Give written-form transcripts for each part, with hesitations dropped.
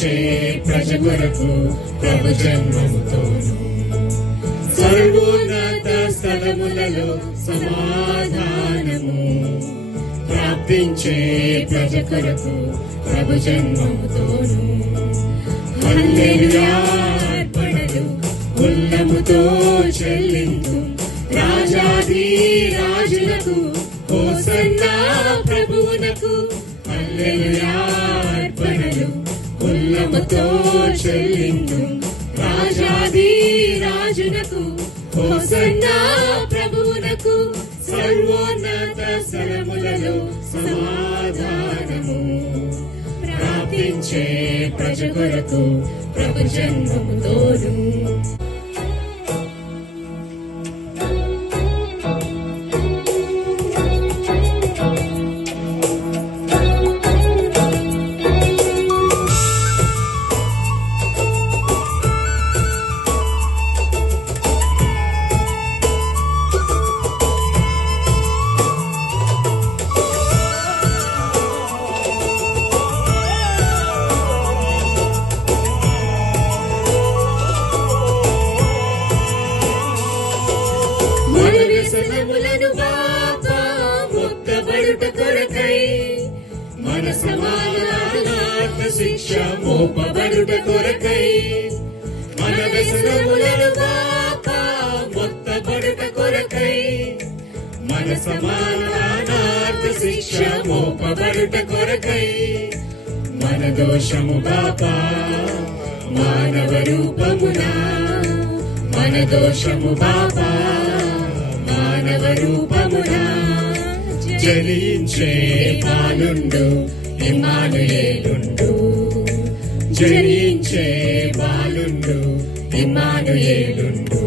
ప్రార్థించే ప్రజ కొరకు ప్రభు జన్మముతోను సర్వోన్నత స్థలములలో సమాధానము ప్రార్థించే ప్రజ కొరకు ప్రభు జన్మముతోను హల్లెలూయా అర్పణలు ఉల్లముతో చెల్లింతు రాజాది రాజులకు హోసన్నా ప్రభువునకు హల్లెలూయా అర్పణలు ఉల్లముతో చెల్లింతు రాజాది రాజులకు హోసన్నా ప్రభువునకు సర్వోన్నత స్థలములలో సమాధానము ప్రార్థించే ప్రజ కొరకు ప్రభు జన్మముతోను వ్యసనములను బాపా ముక్తబడుట కొరకై మన సమాధానార్థ శిక్ష మోపబడుట కొరకై మన వ్యసనములను బాపా ముక్తబడుట కొరకై మన సమాధానార్థ శిక్ష మోపబడుట కొరకై మన దోషము బాపా మానవ రూపమునా మన దోషము బాపా మానవ రూపమునా జనించే బాలుండు ఇమ్మానుయేలుండు జనించే బాలుండు ఇమ్మానుయేలుండు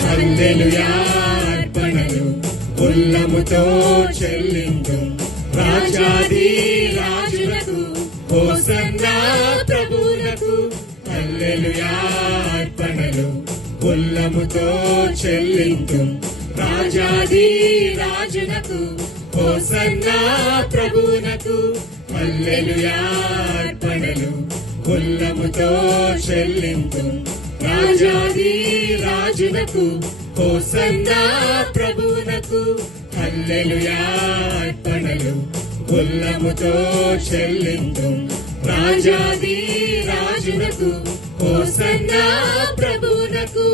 హల్లెలూయా అర్పణలు ఉల్లముతో చెల్లిందు రాజాది రాజులకు హోసన్నా ప్రభువునకు హల్లెలూయా అర్పణలు ఉల్లముతో చెల్లింతు రాజాది రాజునకు హోసన్నా ప్రభువునకు హల్లెలూయా అర్పణలు ఉల్లముతో చెల్లింతు రాజాది రాజునకు హోసన్నా ప్రభువునకు హల్లెలూయా అర్పణలు ఉల్లముతో చెల్లింతు రాజాది రాజునకు హోసన్నా ప్రభువునకు